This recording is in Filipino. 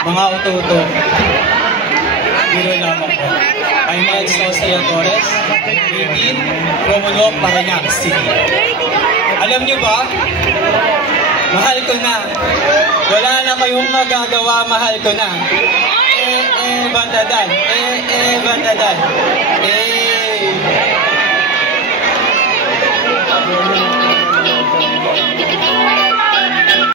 Mga uto-uto, biro lamang po. I'm Miles Sauceria Torres, 18, Romulo, Parañaque City. Alam nyo ba? Mahal ko na. Wala na kayong magagawa, mahal ko na. Bandadal. Bandadal.